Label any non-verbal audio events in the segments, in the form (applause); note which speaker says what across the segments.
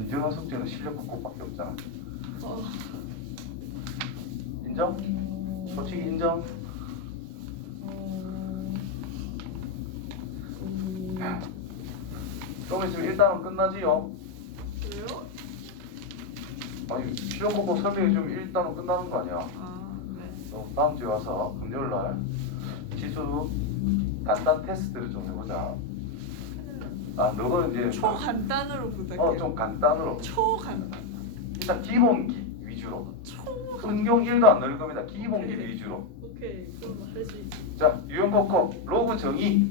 Speaker 1: 진정한 숙제는 실력 극복밖에 없잖아.
Speaker 2: 어.
Speaker 1: 인정? 솔직히 인정? 좀 있으면 일단은 끝나지요.
Speaker 2: 그래요?
Speaker 1: 아니 실력 극복 설명해 주면 일단은 끝나는 거 아니야.
Speaker 2: 아, 네.
Speaker 1: 너 다음 주에 와서 금요일 날 지수 간단 테스트를 좀 해보자. 아 너는 이제
Speaker 2: 초간단으로 부탁해요.
Speaker 1: 어 좀 간단으로
Speaker 2: 초간단.
Speaker 1: 일단 기본기 위주로.
Speaker 2: 초.
Speaker 1: 은경 1도 안 넣을 겁니다. 기본기
Speaker 2: 네.
Speaker 1: 위주로.
Speaker 2: 오케이, 그럼 할 수 있지.
Speaker 1: 자, 유형법칙 로그 정의.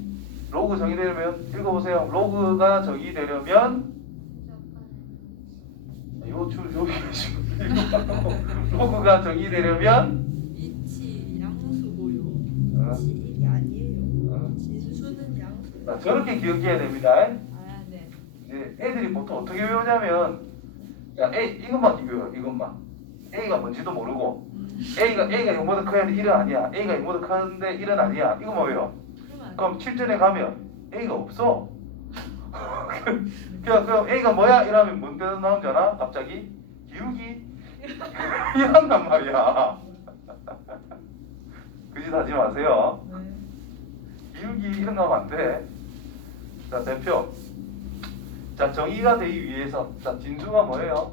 Speaker 1: 로그 정의되려면 읽어보세요. 로그가 정의되려면 요출 여기 로그가 정의되려면
Speaker 2: 이치 양수고요.
Speaker 1: 어, 자, 저렇게 기억해야 됩니다.
Speaker 2: 아, 네.
Speaker 1: 이제 애들이 보통 어떻게 외우냐면 야, A 이것만 이거요. 이것만. A가 뭔지도 모르고
Speaker 2: 음.
Speaker 1: A가 A가 0보다 커야 돼 1은 아니야. A가 0보다 크는데 1은 아니야. 이거만 외워. 그럼 7전에 가면 A가 없어. (laughs) 그냥 그럼 A가 뭐야? 이러면 뭔뜻 나오는 줄 알아? 갑자기 기울기 (laughs) 이란단 말이야. (laughs) 그짓 하지 마세요.
Speaker 2: 네.
Speaker 1: 기울기 이런 거 하면 안 돼. 자 대표. 자 정의가 되기 위해서 자 진수가 뭐예요?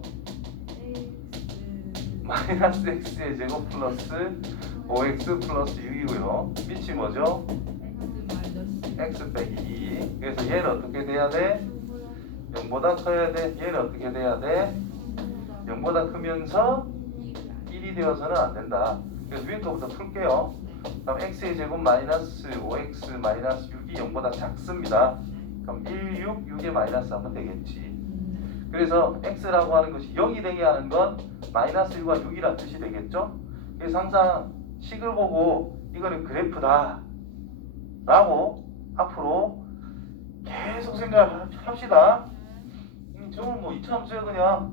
Speaker 1: 마이너스 x의 제곱 플러스 5x 플러스 6이고요. 밑이 뭐죠? x 빼기 2. 그래서 얘는 어떻게 돼야 돼? 0보다 커야 돼. 얘는 어떻게 돼야 돼? 0보다 크면서 1이 되어서는 안 된다. 그래서 위에 거부터 풀게요. 그럼 x의 제곱 마이너스 5x 마이너스 6이 0보다 작습니다. 그럼 1, 6, 6에 마이너스 하면 되겠지. 그래서 x라고 하는 것이 0이 되게 하는 건 마이너스 1과 6이란 뜻이 되겠죠? 그래서 항상 식을 보고 이거는 그래프다 라고 앞으로 계속 생각을 합시다. 음, 저는 뭐 이참수에 그냥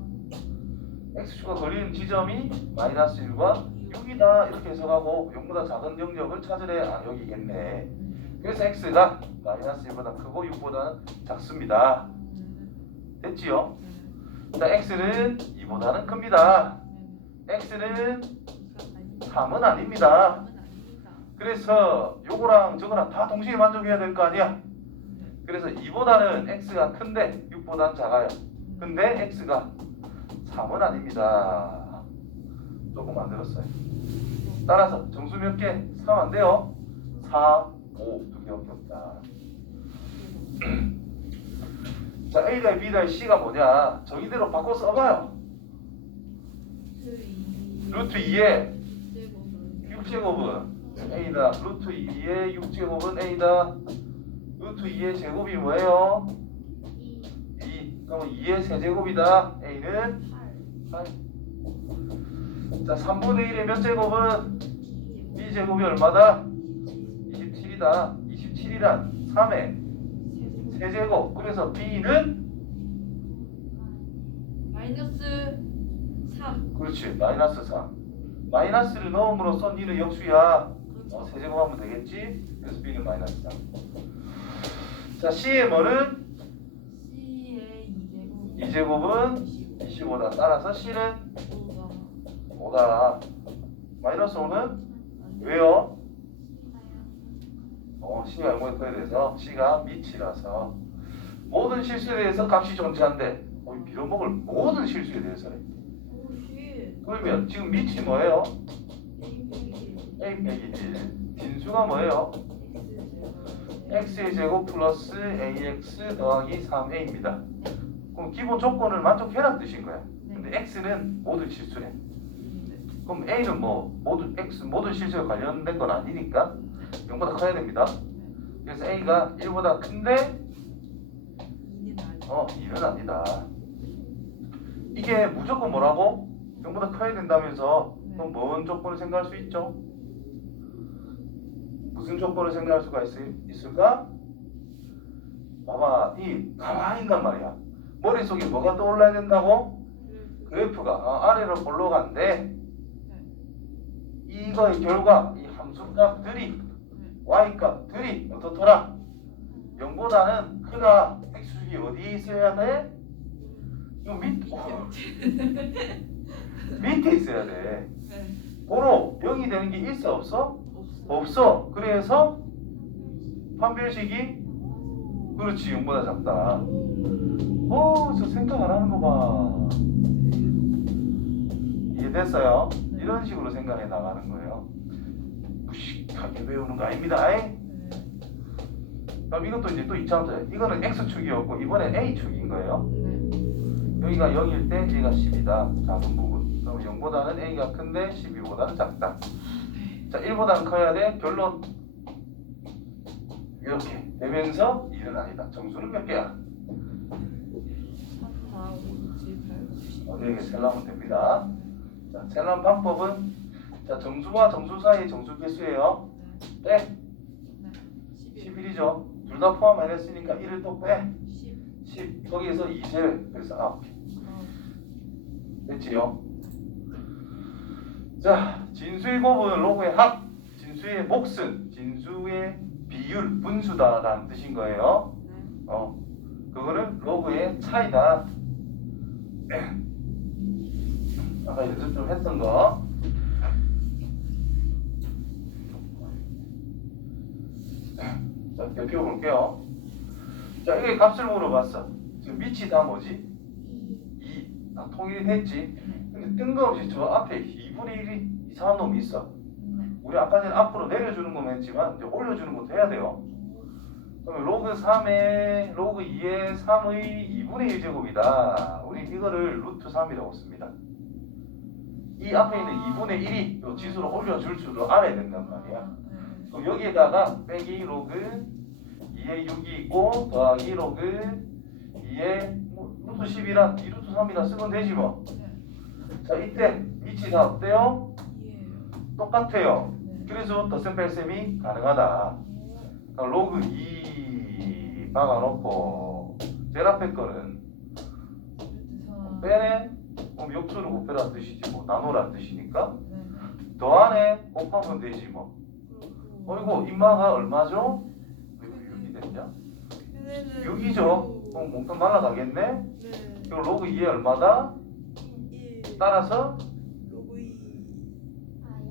Speaker 1: x축과 걸리는 지점이 마이너스 1과 6이다 이렇게 해석하고 0보다 작은 영역을 찾으래 아 여기겠네. 그래서 x가 마이너스 1보다 크고 6보다는 작습니다. 됐지요? 자, x는 2보다는 큽니다. x는 3은 아닙니다. 그래서 요거랑 저거랑 다 동시에 만족해야 될 거 아니야? 그래서 2보다는 x가 큰데 6보다는 작아요. 근데 x가 3은 아닙니다. 조금 만들었어요. 따라서 정수 몇 개? 3안 돼요. 4, 5두 개밖에 없다. 자, A다, B다, C가 뭐냐? 저기대로 바꿔 써봐요. 루트 2에 6제곱은 A다. 루트 2의 6제곱은 A다. 루트 2의 제곱이 뭐예요? 2. 그러면 2의 세제곱이다. A는 8. 자, 3분의 1의 몇 제곱은 B 제곱이 얼마다? 27이다. 27이란 3의 세제곱. 그래서 B는
Speaker 2: 마이너스 3.
Speaker 1: 그렇지. 마이너스 3. 마이너스를 넣음으로써 니는 역수야. 어, 세제곱하면 되겠지? 그래서 B는 마이너스 3. 자, C의 뭐는
Speaker 2: C의 2제곱.
Speaker 1: 2제곱은 25다. 따라서 C는 5다. 마이너스 5는 왜요? 어, 0보다 커야 돼서 C가 밑이라서 모든 실수에 대해서 값이 존재한대. 어, 빌어먹을 모든 실수에 대해서래.
Speaker 2: 오씨.
Speaker 1: 그러면 지금 밑이 뭐예요?
Speaker 2: A
Speaker 1: 빼기 1. 진수가 뭐예요? x의 제곱 플러스 ax 더하기 3a입니다. 그럼 기본 조건을 만족해란 뜻인 거야. 근데 x는 모든 실수래. 그럼 a는 뭐 모든 x 모든 실수에 관련된 건 아니니까 0보다 커야 됩니다. 그래서 a가 1보다 큰데
Speaker 2: 2는 아니.
Speaker 1: 어 2는 아니다. 이게 무조건 뭐라고? 0보다 커야 된다면서 그럼 뭔 조건을 생각할 수 있죠? 무슨 조건을 생각할 수가 있, 있을까? 봐봐, 이 있단 말이야. 머릿속에 뭐가 떠올라야 된다고? 그래프가 어, 아래로 볼로 간대. 이거의 결과, 이 함수값들이 y값들이 어떻더라? 0보다는 크다. x축이 어디에 있어야 돼? 이거 밑 어. (laughs) 밑에 있어야 돼.
Speaker 2: 네.
Speaker 1: 고로 0이 되는 게 있어 없어?
Speaker 2: 없어.
Speaker 1: 없어. 그래서 판별식이 그렇지 0보다 작다. 어, 저 생각 안 하는 거 봐. 이해됐어요? 이런 식으로 생각해 나가는 거예요. 무식하게 외우는 거 아닙니다.
Speaker 2: 네.
Speaker 1: 그럼 이것도 이제 또 2차원자. 이거는 x축이었고 이번엔 a축인 거예요.
Speaker 2: 네.
Speaker 1: 여기가 0일 때 얘가 10이다. 작은 부분. 그럼 0보다는 a가 큰데 12보다는 작다. 자, 1보다는 커야 돼. 결론 이렇게 되면서 2는 아니다. 정수는 몇 개야?
Speaker 2: 3, 4, 5, 6, 7, 8, 9, 10.
Speaker 1: 어디에 셀라면 됩니다. 자, 셀람 방법은 자, 정수와 정수 사이의 정수 개수예요.
Speaker 2: 네.
Speaker 1: 빼.
Speaker 2: 네. 11.
Speaker 1: 11이죠. 둘 다 포함해냈으니까 1을 또 빼.
Speaker 2: 10.
Speaker 1: 10. 거기에서 2 제외. 그래서 아,
Speaker 2: 어.
Speaker 1: 됐지요? 자, 진수의 곱은 로그의 합, 진수의 몫은 진수의 비율, 분수다라는 뜻인 거예요.
Speaker 2: 네.
Speaker 1: 어, 그거는 로그의 차이다. (clears throat) 아까 연습 좀 했던 거. 자, 대표 볼게요. 자, 이게 값을 물어봤어. 지금 밑이 다 뭐지? 2. 아, 통일이 됐지?
Speaker 2: 네.
Speaker 1: 근데 뜬금없이 저 앞에 2분의 1이 이상한 놈이 있어.
Speaker 2: 네.
Speaker 1: 우리 아까 전에 앞으로 내려주는 거만 했지만 이제 올려주는 것도 해야 돼요. 그러면 로그 3의 로그 2의 3의 2분의 1제곱이다. 우리 이거를 루트 3이라고 씁니다. 이 앞에 있는 2분의 1이 요 지수로 올려줄 줄을 알아야 된단 말이야. 그럼 여기에다가 빼기 로그 2의 6이 있고 더하기 로그 2의 뭐, 루트 10이라 2루트 3이라 쓰면 되지 뭐.
Speaker 2: 네.
Speaker 1: 자 이때 위치 다 어때요? 똑같아요.
Speaker 2: 네.
Speaker 1: 그래서 덧셈 뺄셈이 가능하다. 그럼 로그 2 박아놓고 제일 앞에 거는
Speaker 2: 루트 4.
Speaker 1: 빼네? 그럼 역수를 곱해라는 뜻이지 뭐 나누라는 뜻이니까. 더하네 곱하면 되지 뭐. 어이구 인마가 얼마죠? 왜 6이 됐냐?
Speaker 2: 얘네는
Speaker 1: 6이죠. 그럼 몽땅 날라가겠네?
Speaker 2: 네.
Speaker 1: 그럼 로그 2에 얼마다?
Speaker 2: 1.
Speaker 1: 따라서
Speaker 2: 로그 2.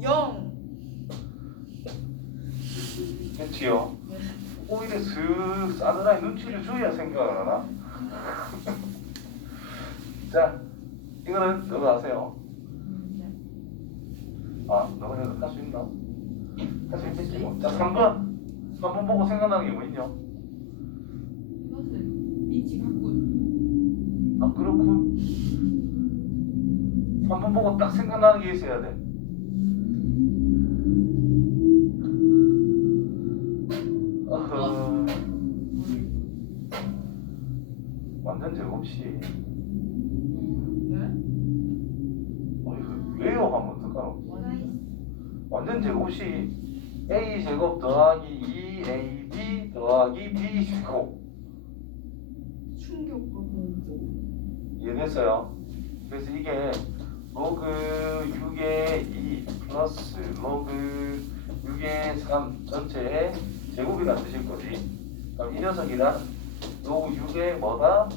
Speaker 2: 0.
Speaker 1: 됐지요.
Speaker 2: 네.
Speaker 1: 오히려 슥 싸늘하게 눈치를 줘야 생각을 하나? (laughs) 자, 이거는 너가 하세요.
Speaker 2: 네.
Speaker 1: 아, 너가 해도 할수 있나? 할 수 있겠지 뭐. 자, 3번. 3번 보고 생각나는 게 뭐 있냐?
Speaker 2: 이것은 위치 바꾼.
Speaker 1: 아, 그렇군. 3번 보고 딱 생각나는 게 있어야 돼. 어허. 완전 제곱시. 제곱시 a 제곱 더하기 2ab 더하기 b 제곱
Speaker 2: 충격 바꾼.
Speaker 1: 이해됐어요? 그래서 이게 로그 6의 2 플러스 로그 6의 3 전체의 제곱이라는 뜻일 거지 그럼 이 녀석이랑 로그 6의 뭐다?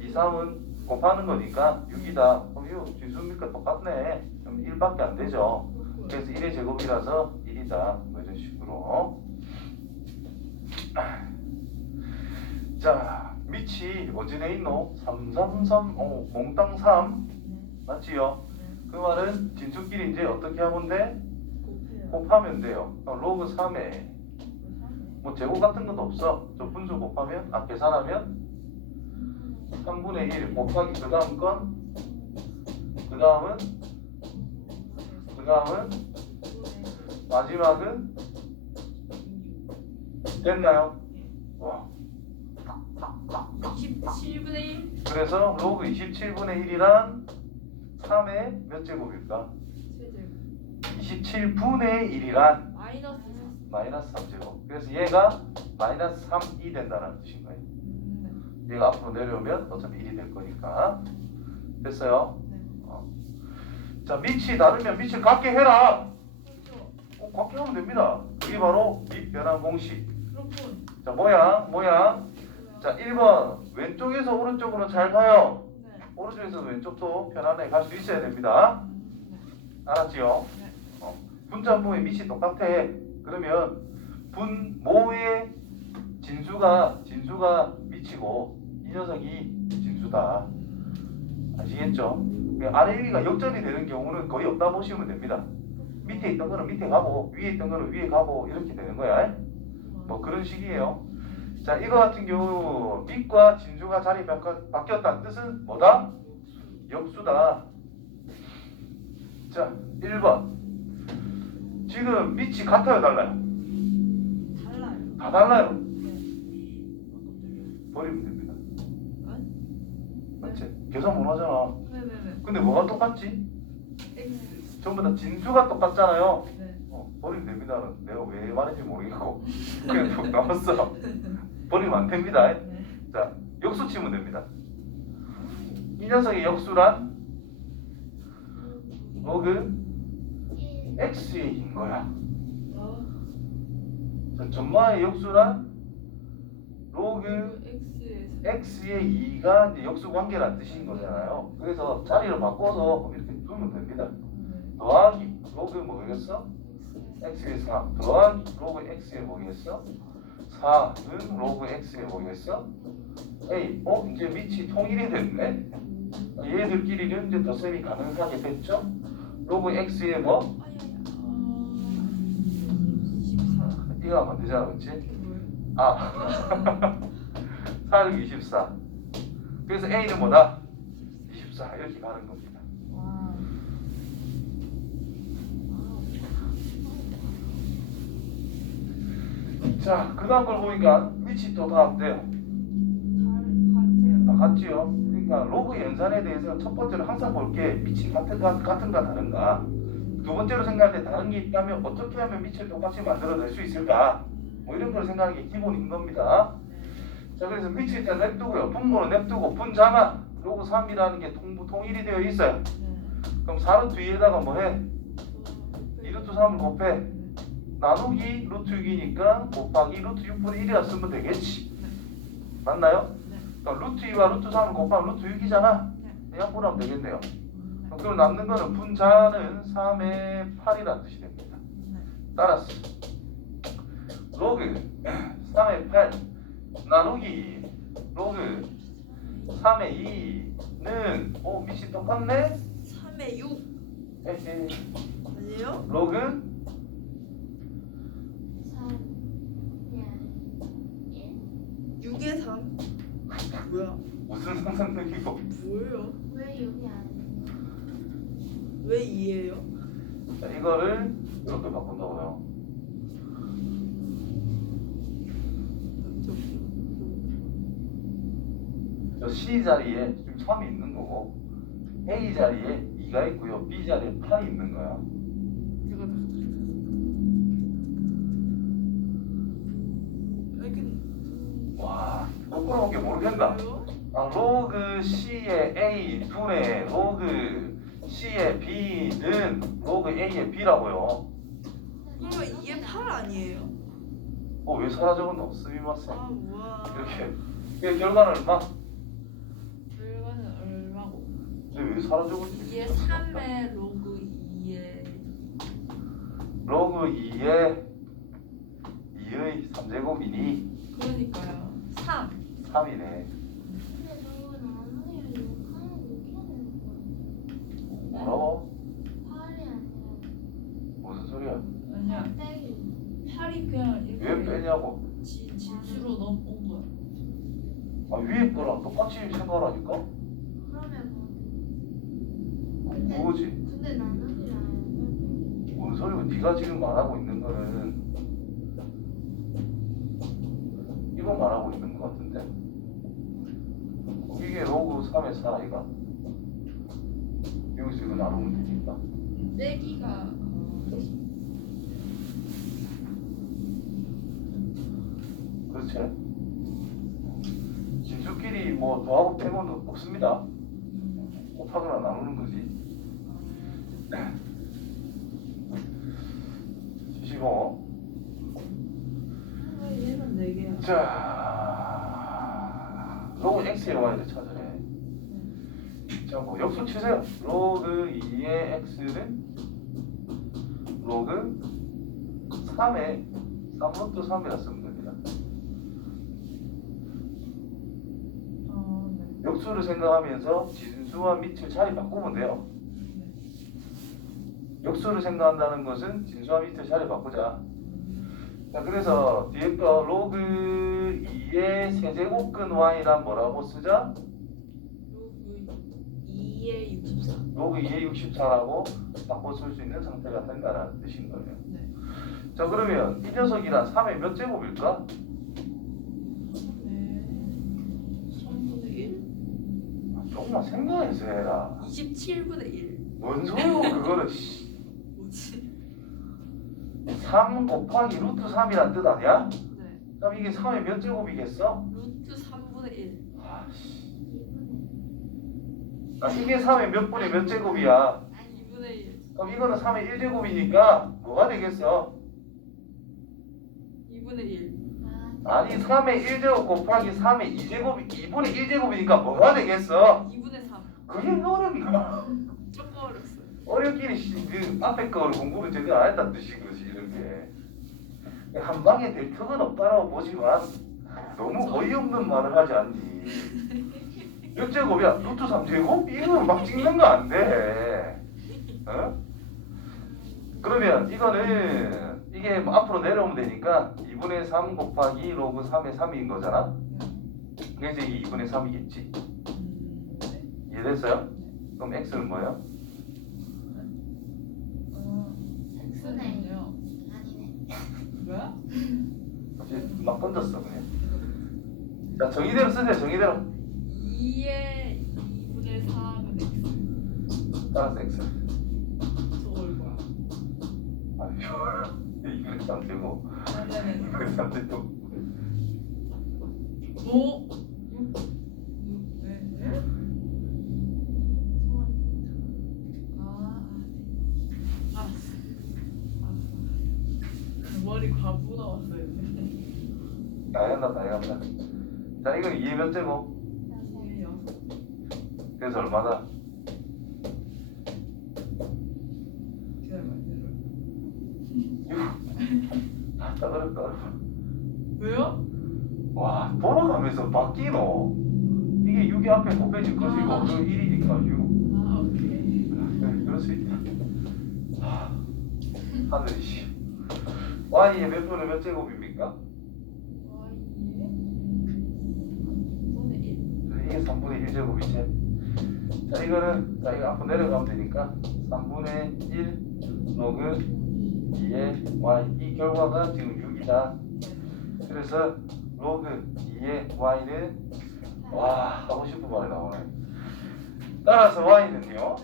Speaker 1: 2, 3은 곱하는 거니까 6이다 그럼 이거 지수입니까? 똑같네 그럼 1밖에 안 되죠 그래서 1의 제곱이라서 1이다. 뭐 이런 식으로. 자, 밑이 어디에 있노? 333, 어, 몽땅 3.
Speaker 2: 네.
Speaker 1: 맞지요?
Speaker 2: 네.
Speaker 1: 그 말은 진수끼리 이제 어떻게 하면 돼? 곱하면 돼요. 그럼 로그 3에
Speaker 2: 그 삼에.
Speaker 1: 뭐 제곱 같은 것도 없어. 저 분수 곱하면, 아, 계산하면 3분의 1 곱하기 그 다음 건, 그 다음은, 그 다음은, 마지막은 됐나요? 와.
Speaker 2: 27분의 1.
Speaker 1: 그래서 로그 27분의 1이란 3의 몇 제곱일까?
Speaker 2: 세제곱.
Speaker 1: 27분의 1이란
Speaker 2: 마이너스 4.
Speaker 1: 마이너스 3제곱. 그래서 얘가 마이너스 3이 된다는 뜻인 거예요.
Speaker 2: 음,
Speaker 1: 얘가 앞으로 내려오면 어차피 1이 될 거니까. 됐어요? 자, 밑이 다르면 밑을 같게 해라. 어, 같게 하면 됩니다. 그게 바로 밑 변환 공식. 자, 모양, 모양. 자 1번 왼쪽에서 오른쪽으로 잘 가요.
Speaker 2: 네.
Speaker 1: 오른쪽에서 왼쪽도 편안하게 갈 수 있어야 됩니다.
Speaker 2: 네.
Speaker 1: 알았지요?
Speaker 2: 네.
Speaker 1: 어, 분자분모의 밑이 똑같아. 그러면 분모의 진수가 진수가 밑이고 이 녀석이 진수다. 아시겠죠? 그 아래 위가 역전이 되는 경우는 거의 없다 보시면 됩니다. 밑에 있던 거는 밑에 가고 위에 있던 거는 위에 가고 이렇게 되는 거야. 뭐 그런 식이에요. 자, 이거 같은 경우 밑과 진수가 자리 바뀌- 바뀌었다는 뜻은 뭐다? 역수다. 자, 1번. 지금 밑이 같아요, 달라요?
Speaker 2: 달라요.
Speaker 1: 다 달라요.
Speaker 2: 네.
Speaker 1: 버리면 됩니다.
Speaker 2: 네?
Speaker 1: 맞지? 계산 못 하잖아.
Speaker 2: 네네네.
Speaker 1: 근데 뭐가 똑같지?
Speaker 2: X.
Speaker 1: 전부 다 진수가 똑같잖아요.
Speaker 2: 네.
Speaker 1: 어, 버리면 됩니다. 내가 왜 말인지 모르겠고. (laughs) 그냥 툭 나왔어. (laughs) 버리면 안 됩니다.
Speaker 2: 네.
Speaker 1: 자, 역수 치면 됩니다. 이 녀석의 역수란 로그 x의 인 거야.
Speaker 2: 아.
Speaker 1: 자, 전마의 역수란 X의 2가 이제 역수 관계라는 뜻인 거잖아요. 그래서 자리를 바꿔서 이렇게 두면 됩니다.
Speaker 2: 네.
Speaker 1: 더하기 로그 뭐겠어? x의 4 더하기 로그 x의 뭐겠어? 4는 로그 x의 뭐겠어? a 어? 이제 밑이 통일이 됐네? 얘들끼리는 이제 덧셈이 가능하게 됐죠? 로그 x의 뭐?
Speaker 2: 아야야. 24.
Speaker 1: 이거 하면 되잖아
Speaker 2: 뭐예요?
Speaker 1: 아 (laughs) 4, 6, 24 그래서 a는 뭐다? 24 이렇게 가는 겁니다
Speaker 2: 와.
Speaker 1: 자그 다음 걸 보니까 밑이 또다 돼요
Speaker 2: 달
Speaker 1: 다. 같지요? 그러니까 로그 연산에 대해서 첫 번째로 항상 볼게 밑이 같은가 같은가 다른가 두 번째로 생각할 때 다른 게 있다면 어떻게 하면 밑을 똑같이 만들어낼 수 있을까 뭐 이런 걸 생각하는 게 기본인 겁니다 자 그래서 밑을 일단 냅두고요 분모는 냅두고 분자만 로그 3이라는 게 통, 통일이 되어 있어요
Speaker 2: 네.
Speaker 1: 그럼 4는 뒤에다가 뭐 해? 2루트 3을 곱해 나누기 루트 6이니까 곱하기 루트 6분의 1이라 쓰면 되겠지 맞나요?
Speaker 2: 네.
Speaker 1: 그러니까 루트 2와 루트 3을 곱하면 루트 6이잖아
Speaker 2: 네.
Speaker 1: 약분하면 되겠네요
Speaker 2: 네.
Speaker 1: 그럼 남는 거는 분자는 3의 8이라는 뜻이 됩니다
Speaker 2: 네.
Speaker 1: 따라서 로그 3의 8 나누기 로그 3의 2는 오 밑이 똑같네?
Speaker 2: 3에 6
Speaker 1: 에헤.
Speaker 2: 아니에요?
Speaker 1: 로그
Speaker 2: 6에 3 뭐야?
Speaker 1: 무슨 상상력이고
Speaker 2: 뭐예요?
Speaker 3: 왜 여기 안
Speaker 2: 왜 2예요?
Speaker 1: 자, 이거를 이렇게 바꾼다고요 저 C 자리에 지금 3이 있는 거고 A 자리에 2가 있고요. B 자리에 8이 있는 거야. 와 거꾸로 밖에 모르겠다?
Speaker 2: 뭐예요?
Speaker 1: 아, 로그 C의 A 분의 로그 C의 B는 로그 A의 B라고요.
Speaker 2: 2에 8 아니에요?
Speaker 1: 어 왜 사라져본 스미마세
Speaker 2: 아 뭐야
Speaker 1: 이렇게. 그 결과는 얼마?
Speaker 2: 결과는 얼마고?
Speaker 1: 왜 사라져본지.
Speaker 2: 2에 3에 로그 2에
Speaker 1: 로그 2의 2의 3제곱이니?
Speaker 2: 그러니까요. 3
Speaker 1: 3이네.
Speaker 3: 근데 너 나누기를 욕하는 욕해야 되는 거야
Speaker 1: 뭐라고?
Speaker 3: 8이 아니라
Speaker 1: 무슨 소리야?
Speaker 2: 아니야.
Speaker 3: 빼기
Speaker 2: 8이 그냥 이렇게
Speaker 1: 왜 빼냐고.
Speaker 2: 지, 진수로 넘어온 거야.
Speaker 1: 아 위에 거랑 똑같이 생각하라니까?
Speaker 3: 뭐
Speaker 1: 뭐지?
Speaker 3: 근데 나누기랑
Speaker 1: 뭔 소리고 네가 지금 말하고 있는 거는 이거 말하고 있는 거 같은데? 이게 로그 3의 4 아이가? 여기서 이거 나누면 되니까.
Speaker 2: 빼기가
Speaker 1: 그렇지? 진수끼리 뭐 더하고 빼고는 없습니다. 곱하거나 나누는 거지 시시고
Speaker 2: 왜 얘는 4개야
Speaker 1: 자 로그 x의 y를 찾으래. 자, 뭐 역수 치세요. 로그 2의 x는 로그 3의 3루트 3이라 쓰면 됩니다.
Speaker 2: 아, 네.
Speaker 1: 역수를 생각하면서 진수와 밑을 자리 바꾸면 돼요. 역수를 생각한다는 것은 진수와 밑을 자리 바꾸자. 자, 그래서 뒤에 거 로그 2의 세제곱근 y란 뭐라고 쓰자?
Speaker 2: 로그 2에 64.
Speaker 1: 로그 2의 64라고 바꿔 쓸 수 있는 상태가 된다는 뜻인 거예요.
Speaker 2: 네.
Speaker 1: 자, 그러면 이 녀석이란 3의 몇 제곱일까?
Speaker 2: 네. 3분의 1?
Speaker 1: 아, 조금만 생각해서 해라.
Speaker 2: 27분의 1.
Speaker 1: 뭔 소리고 그거는? 3 곱하기 루트 3이란 뜻 아니야?
Speaker 2: 네.
Speaker 1: 그럼 이게 3의 몇 제곱이겠어?
Speaker 2: 루트 3분의 1.
Speaker 1: 아, 씨. 아, 이게 3의 몇 분의 몇 제곱이야?
Speaker 2: 2분의 1.
Speaker 1: 그럼 이거는 3의 1제곱이니까 뭐가 되겠어?
Speaker 2: 2분의 1.
Speaker 1: 아니 3의 1제곱 곱하기 3의 2제곱이 2분의 1제곱이니까 뭐가 되겠어?
Speaker 2: 2분의 3.
Speaker 1: 그게 어렵나? (laughs)
Speaker 2: 조금 어렵어요.
Speaker 1: 어렵기는 씨, 그 앞에 거를 공부를 제대로 안 했다는 뜻인 거지 이런 게. 한 방에 될 턱은 없다라고 보지만 너무 어이없는 말을 하지 않니? 몇 제곱이야? 루트 3제곱? 이거는 막 찍는 거 안 돼. 어? 그러면 이거는 이게 뭐 앞으로 내려오면 되니까 2분의 3 곱하기 로그 3의 3인 거잖아? 그래서 이게 2분의 3이겠지?
Speaker 2: 음, 네.
Speaker 1: 이해됐어요? 그럼 x는 뭐예요?
Speaker 2: 어.
Speaker 3: 아니네.
Speaker 2: 뭐야?
Speaker 1: 갑자기 막 던졌어 그냥. 자 정의대로 쓰세요 정의대로.
Speaker 2: 2에 2분의 3은 X.
Speaker 1: 따라서 x.
Speaker 2: 저걸 거야.
Speaker 1: 아유 이거 3되고
Speaker 2: 네네네.
Speaker 1: 이거 3되고
Speaker 2: 오. 6. 6. 네. 네? 아. 알았어. 알았어. 머리 과부 나왔어요.
Speaker 1: 나간다 나간다. 자 이건 2의 몇 제곱?
Speaker 2: 여섯.
Speaker 1: 그래서 얼마다? 6. 아 어렵다.
Speaker 2: 왜요?
Speaker 1: 와 돌아가면서 바뀌노. 이게 6이 앞에 곱해질 것이고
Speaker 2: 아.
Speaker 1: 그 1이니까 6.
Speaker 2: 아 오케이.
Speaker 1: 네, 그럴 수 있다. 하, 하늘이 씨. y의 몇 분의 몇 제곱입니까?
Speaker 2: Y에 3분의 1.
Speaker 1: 이게 3분의 1제곱이지. 자, 이거는, 자, 이거 앞으로 내려가면 되니까, 3분의 1 로그 2의 y. 이 결과가 지금 6이다. 그래서 로그 2의 y는, 와, 하고 싶은 말이 나오네. 따라서 y는요.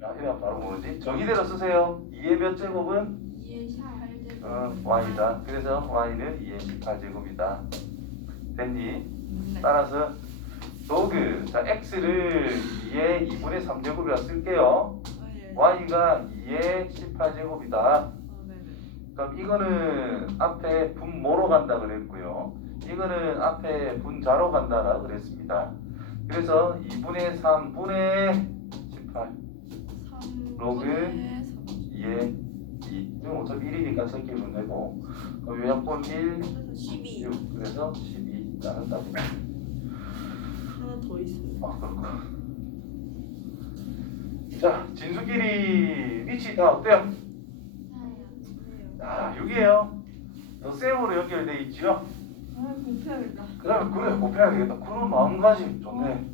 Speaker 1: 자, 이러면 바로 뭐지? 정의대로 쓰세요. 2의 몇 제곱은?
Speaker 2: 2에 18제곱.
Speaker 1: 어, y다. 그래서 y는 2의 18제곱이다. 됐니?
Speaker 2: 네.
Speaker 1: 따라서 로그 자 x를 2의 2분의 3제곱이라 쓸게요.
Speaker 2: 아, 예.
Speaker 1: y가 2의 18제곱이다.
Speaker 2: 아, 네네.
Speaker 1: 그럼 이거는 앞에 분모로 간다 그랬고요. 이거는 앞에 분자로 간다라 그랬습니다. 그래서 2분의 3분의 18 로그 2의 2 이건 어차피 1이니까 새끼면 되고 그럼 요약본 1,
Speaker 2: 12.
Speaker 1: 6 그래서 12 나눈답니다.
Speaker 2: 하나 더 있어요.
Speaker 1: 아 그렇구나. 자 진수끼리 위치 다 어때요? 아 6이에요. 너 셈으로 연결돼 있지요?
Speaker 2: 아, 곱해야겠다.
Speaker 1: 그러면 그래 곱해야 되겠다. 그런 마음가짐 좋네.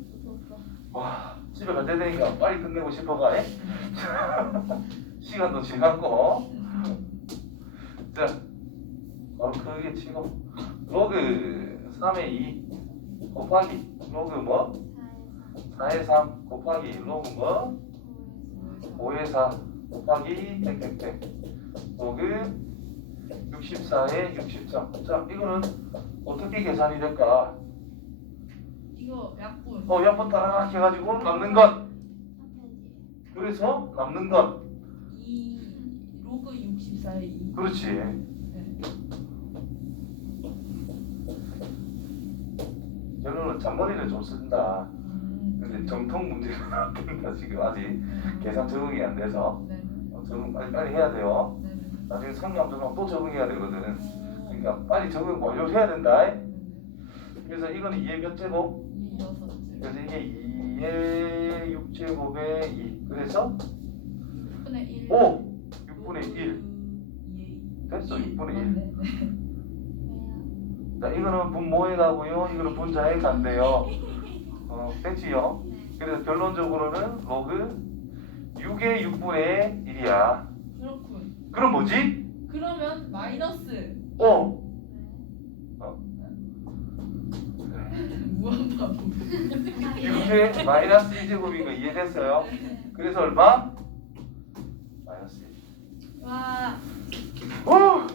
Speaker 1: 와 집에 갈 때 되니까 빨리 끝내고 싶어가. 에? (laughs) 시간도 지났고. 자 바로 크게 치고 로그 3의 2 곱하기 로그 뭐? 4의 3 곱하기 로그 뭐? 5의 4 곱하기 땡땡땡 로그 64의 63. 자, 이거는 어떻게 계산이 될까?
Speaker 2: 이거 약분.
Speaker 1: 어, 약분 따라락 해가지고 남는 것. 그래서 남는 것.
Speaker 2: 2 로그 64에 2.
Speaker 1: 그렇지.
Speaker 2: 네.
Speaker 1: 결론은 잔머리를 좀 쓴다.
Speaker 2: 음.
Speaker 1: 근데 정통 문제는 안 된다 지금 아직
Speaker 2: 음.
Speaker 1: 계산 적응이 안 돼서
Speaker 2: 네네.
Speaker 1: 어, 적응 빨리 빨리 해야 돼요.
Speaker 2: 네네.
Speaker 1: 나중에 상담 적응 또 적응해야 되거든.
Speaker 2: 어.
Speaker 1: 그러니까 빨리 적응 완료를 해야 된다.
Speaker 2: 네네.
Speaker 1: 그래서 이거는 2의 몇 제곱?
Speaker 2: 이 여섯 줄.
Speaker 1: 그래서 이게 2의 6제곱에 2. 그래서
Speaker 2: 6분의 1.
Speaker 1: 5, 6분의 1. 됐어,
Speaker 2: 아,
Speaker 1: 6분의 1. 자, 이거는 분모에 가고요. 이거는 분자에 간대요. 어, 됐지요?
Speaker 3: 네.
Speaker 1: 그래서 결론적으로는 로그 6의 6분의 1이야.
Speaker 2: 그렇군.
Speaker 1: 그럼 뭐지?
Speaker 2: 그러면 마이너스
Speaker 1: 어.
Speaker 3: 네.
Speaker 2: 무한바보.
Speaker 1: 6의 마이너스 1제곱인 거 이해됐어요? 그래서 얼마? 마이너스 1.
Speaker 2: 와,
Speaker 1: 오!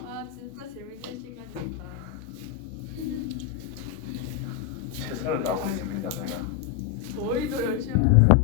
Speaker 2: 아 진짜 재밌는 시간이었다.
Speaker 1: 최선을 다하고 있습니다.
Speaker 2: 저희도 열심히.